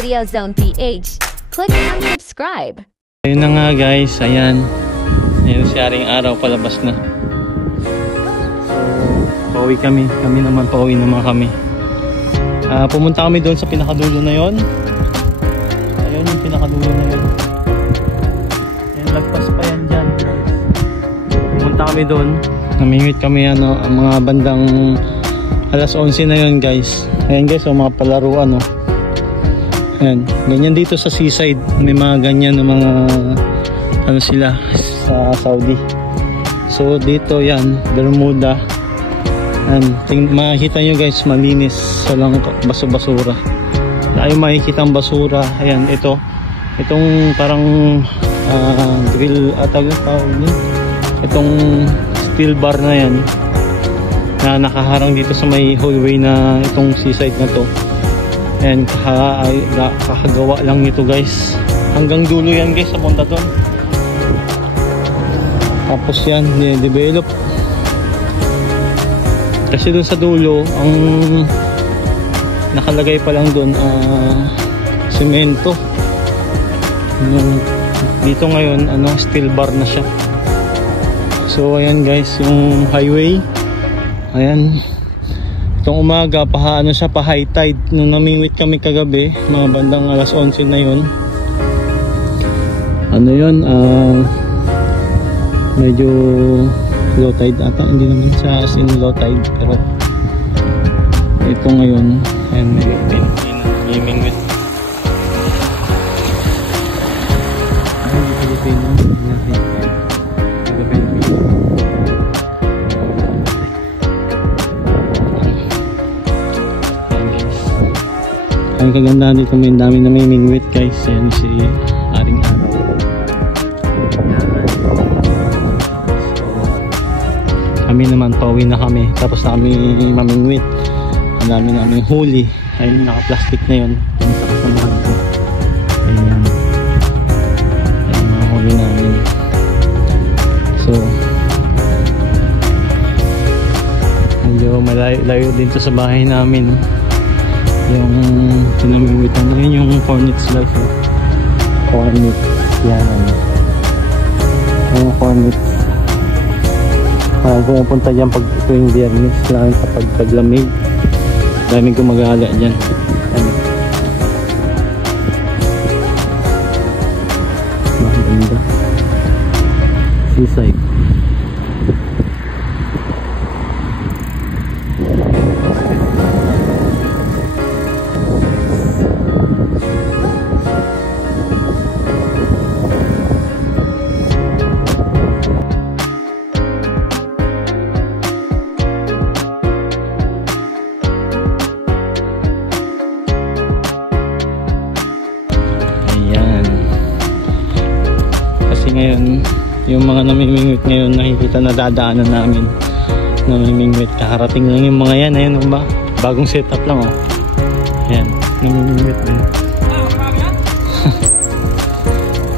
Video Zone PH. Click and subscribe. Ayun na nga guys, ayan. Ayan si Aring Araw, palabas na. So, pauwi kami. Kami naman, pauwi naman kami. Pumunta kami doon sa pinakadulo na yon. Ayun yung pinakadulo na yon. Ayan, lagpas pa yan dyan. Pumunta kami doon. Namingwit kami ang mga bandang alas 11 na yon guys. Ayan guys, mga palaruan Ayan, ganyan dito sa seaside. May mga ganyan na mga sila sa Saudi. So dito yan, Bermuda. Makikita nyo guys, malinis. Walang basura. Ayaw makikita ang basura. Ayan, itong parang grill itong steel bar na yan na nakaharang dito sa may hallway na itong seaside na to. Ayan, kakagawa lang nito guys. Hanggang dulo yan guys, sa punta doon. Tapos yan, develop. Kasi doon sa dulo, ang nakalagay pa lang doon, semento. Dito ngayon, steel bar na siya. So ayan guys, yung highway. Ayan. Itong umaga, pa high tide. Nung namingwit kami kagabi, mga bandang alas 11 na yun. Medyo low tide ata, hindi naman siya as in low tide, pero ito ngayon ayan, namimingwit ang kagandahan dito, may dami namimingwit guys. Yan si Aring Araw. Kami naman, pauwi na kami. Tapos na kami mamingwit. Ang dami namin huli. Ayun, naka-plastic na yun. Yung sa kasamahan ko. Ayan. Ayan, mga huli namin. So, medyo malayo din to sa bahay namin. Yung pinamingwitan na yun, yung Hornets life. Hornets. Yan. Yung Hornets. Pumunta dyan pag tuwing biyernes lang kapag taglamig. Daming gumagala dyan. Maganda. Seaside. Ngayon, yung mga namimingwit ngayon, nakikita na dadaanan namin namimingwit. Kakarating lang yung mga yan. Ayun ba? Bagong setup lang Ayan, namimingwit din.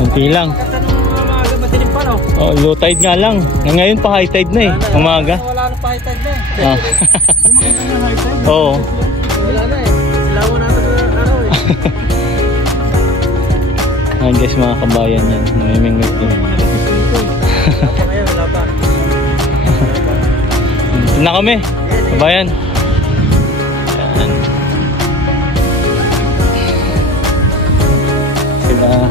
Kunti lang. Low tide nga lang. Ngayon pa high tide na umaga. Wala na pa high tide na Oo. Wala na Silawan natin araw Ayan guys, mga kabayan yan. Namimingwit din. Wala pa. Dito na kami. Kabayan. Ayan. Sila,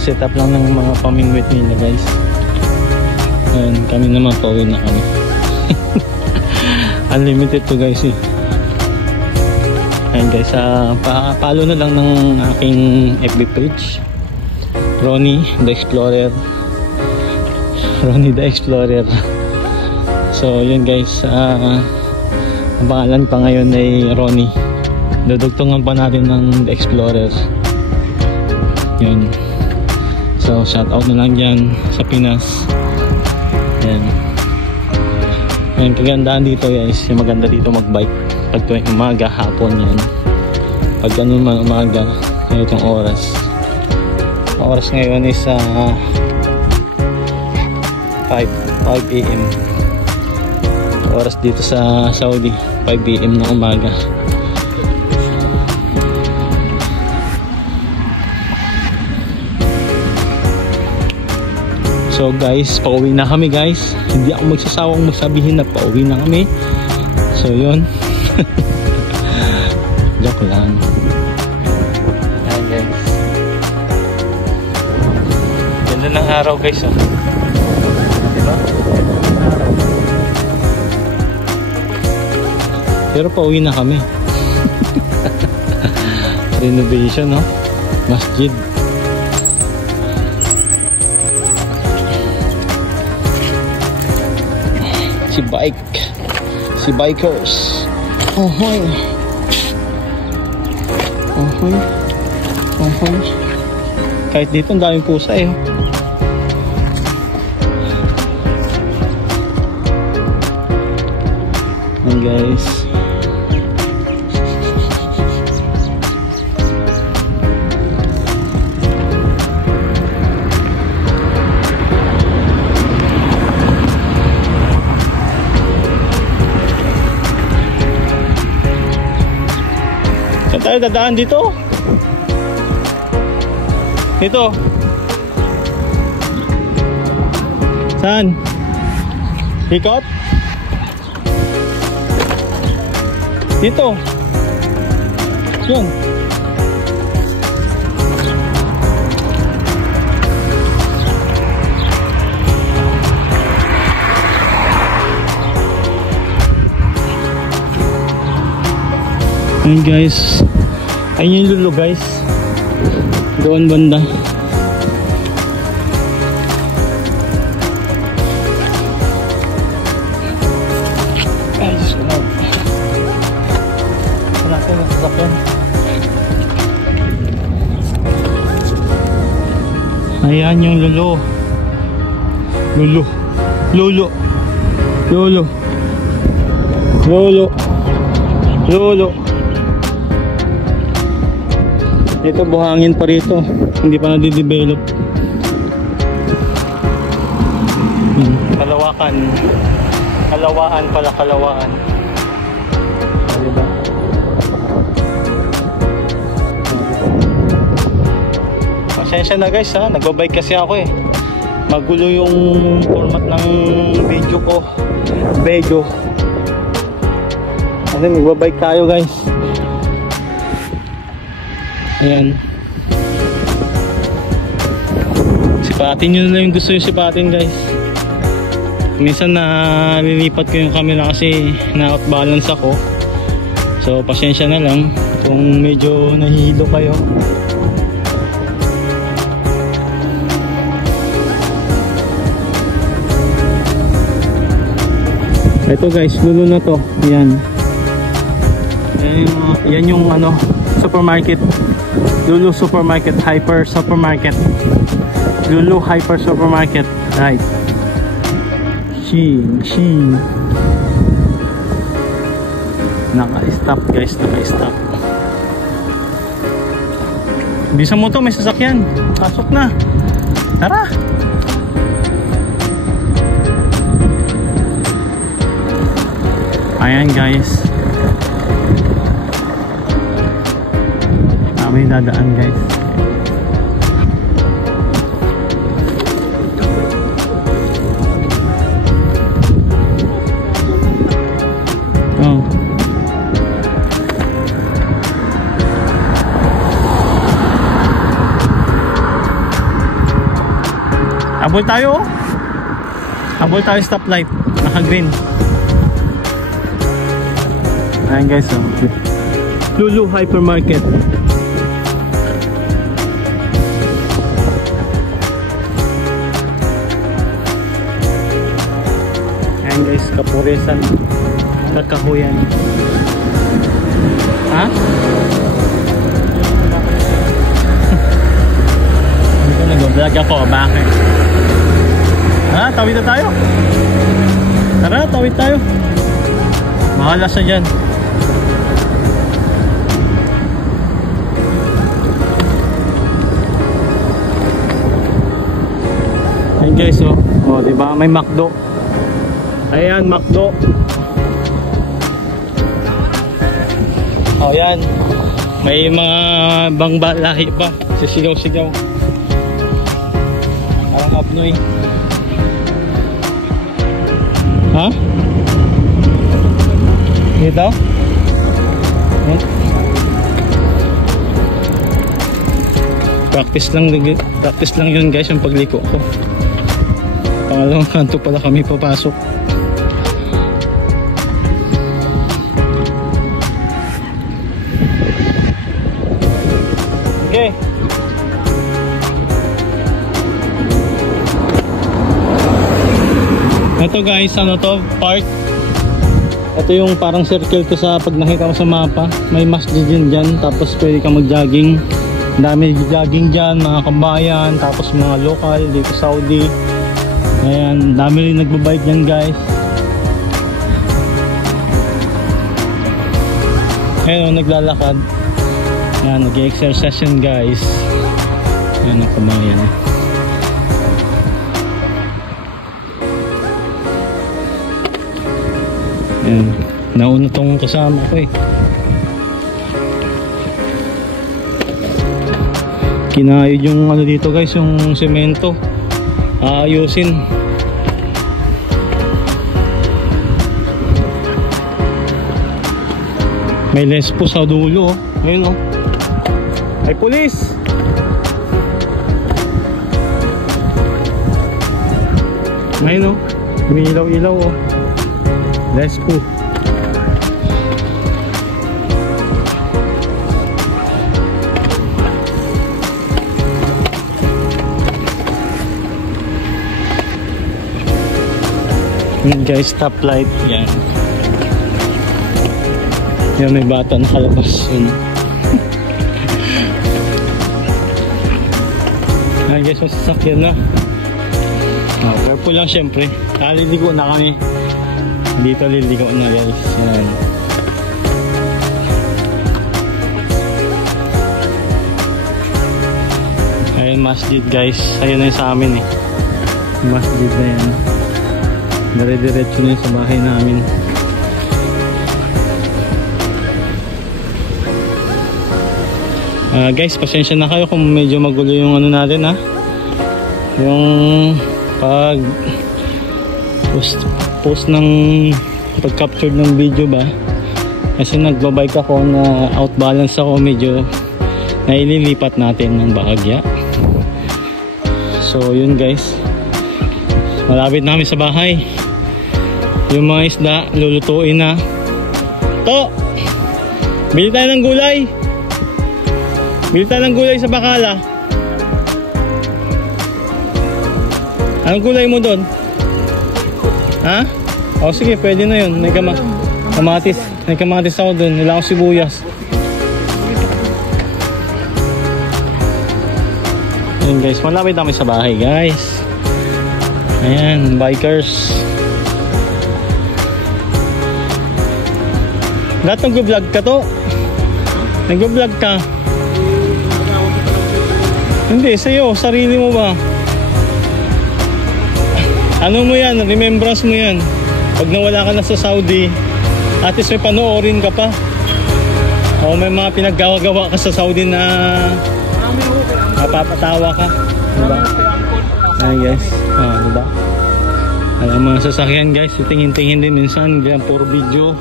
set up lang ng mga pamingwit nila guys. Ayan, kami naman pauwi na kami. Unlimited to guys Ayan guys, follow na lang ng aking FB page. Ronnie the Explorer. Ronnie the Explorer. So yun guys, ang pangalan pa ngayon ay Ronnie. Dudugtungan pa natin ng The Explorer. Yun. So shout out na lang dyan sa Pinas. Yan. Yung kagandaan dito guys, yung maganda dito magbike pag tuwing umaga, hapon yan. Pag ganun man umaga, itong oras ngayon is 5 AM. Oras dito sa Saudi, 5 AM ng umaga. So guys, pauwi na kami guys. Hindi ako magsasawang magsabihin na pauwi na kami. So yun. Joke lang. Ayan guys. Ganda ng araw guys, oh. Diba? Pero pauwi na kami. Renovation, no? Masjid. Si bike. Si bikers. Ahoy. Ahoy. Ahoy. Kahit dito ang daming pusa eh. Ayan guys. Saan tayo dadaan dito? Dito. Saan? Ikot? Dito. Yun. Ayun guys. Ayun yung lulo guys. Doon banda. Ay, Diyos ko na. Wala tayo ng sasakyan. Ayan yung lulo. Lulo. Lulo. Lulo. Lulo. Lulo. Dito buhangin pa rito, hindi pa nadidevelop. Kalawakan. Kalawaan pala, kalawaan. Diba? Pasensya na guys ha, nagbabike kasi ako eh. Magulo yung format ng video ko. Video. Kasi nagbabike tayo guys. Ayan. Sipatin nyo na yung gusto yung sipatin guys. Minsan na lilipat ko yung camera kasi na out balance ako. So pasensya na lang kung medyo nahihilo kayo. Ito guys, lulo na to. Ayan. Yan yung ano, supermarket. Lulu Supermarket, Hyper Supermarket. Lulu Hyper Supermarket. Right. Shein. Naka-stop guys, naka-stop. Bisa mo to, may sasakyan. Pasok na. Tara. Ayan guys. May dadaan guys. Oh. Habol tayo. Habol tayo stoplight. Naka-green. Ayan guys, oh. Lulu Hypermarket. Ayan guys, Kapuresan, Kakahuyan. Ha? Hindi ko nag-vlog ako, bakit? Ha? Tawid na tayo? Tara, tawid tayo. Mahalas na dyan. Ayan guys, oh. Oh, diba? May McDo. Ayan, McDo. Oh, yan. May mga bangbalahi pa. Sisigaw-sigaw. Parang Abnoy. Ha? Dito? Practice lang yun guys yung pagliko ko. Pangalawang kanto pala kami papasok. Okay. Ito guys, ano to? Park. Ito yung parang circle to sa pag nakita mo sa mapa. May masjid din dyan. Tapos pwede ka mag-jogging. Dami jogging dyan, mga kabayan. Tapos mga local dito Saudi. Ayan, dami rin nagbabike dyan guys. Ayan, naglalakad. Ayan, nag-exercise yun guys. Ayan ang kabayan. Ayan, nauna tong kasama ko eh. Kinayod yung ano dito guys, yung semento. Aayusin. May lespo sa dulo oh. Ayun oh. Ay pulis. Ayun oh. Umiilaw-ilaw oh. Lespo. Guys, stoplight yan. Yan, may bata nakalabas yun. Ayan guys, masasakyan na. Careful lang syempre. Liligo na kami. Dito liligo na guys. Yan. Ayan masjid guys. Ayan na yung sa amin eh. Masjid na yan. Dire-diretso na yun sa bahay namin. Guys, pasensya na kayo kung medyo magulo yung ano natin ha. Yung pag post ng pag-capture ng video ba. Kasi nagbabike ako na outbalance ako, medyo naililipat natin ng bahagya. So yun guys. Malapit na kami sa bahay. Yung mga isda, lulutuin na. To! Bili tayo ng gulay. Bili tayo ng gulay sa Bakala. Anong gulay mo doon? Ha? O sige, pwede na yun. May kamatis. May kamatis ako doon. Wala akong sibuyas. Ayan guys, malapit na kami sa bahay guys. Ayan, bikers. Lahat nag-vlog ka to? Nag-vlog ka? Hindi, sa'yo, sarili mo ba? Ano mo yan? Remembrance mo yan. Pag nawala ka na sa Saudi, at least may panoorin ka pa. O may mga pinaggawa-gawa ka sa Saudi na mapapatawa ka. Diba? Ayan guys. Diba? Alam mga sasakyan guys, tingin-tingin din minsan. Ganyan, puro video.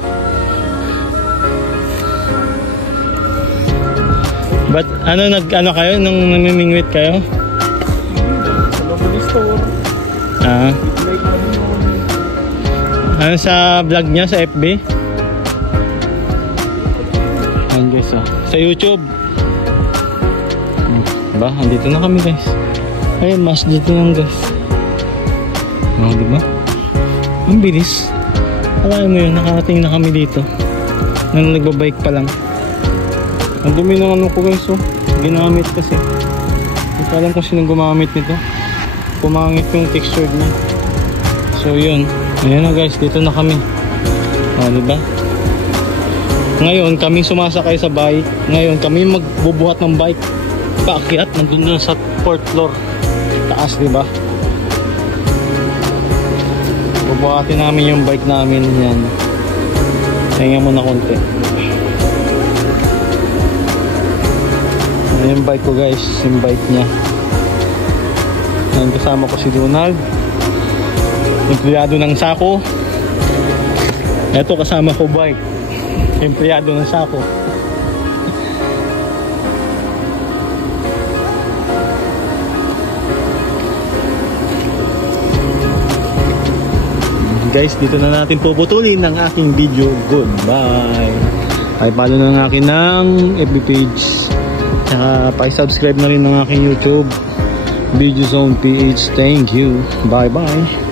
But ano kayo nung namimingwit kayo? Sa local store. Ano sa vlog niya sa FB? Ayan guys oh. Sa YouTube. Diba? Andito na kami guys. Ayun, masjid na lang guys. Diba? Ang bilis. Alam mo yun, nakarating na kami dito. Nang nagbabike pa lang. Ang dumi ng ano ko guys oh. Ginamit kasi. Hindi ko alam kung sinong gumamit nito. Pumangit yung texture niya. So yun. Ayan na guys, dito na kami. Diba? Ngayon kami sumasakay sa bike. Ngayon kami magbubuhat ng bike. Paakyat, nandun na sa 4th floor. Taas diba? Bubuhatin namin yung bike namin. Yan. Tingnan mo na konti. Yung bike ko guys, yung bike niya. Ayan, kasama ko si Donald. Empleyado ng Sako. Eto kasama ko bike. Empleyado ng sako. Guys, dito na natin puputulin ang aking video. Goodbye. Ay follow na ng akin ng FB page. Tsaka pa-subscribe na rin ng aking YouTube Video Zone PH. Thank you. Bye bye.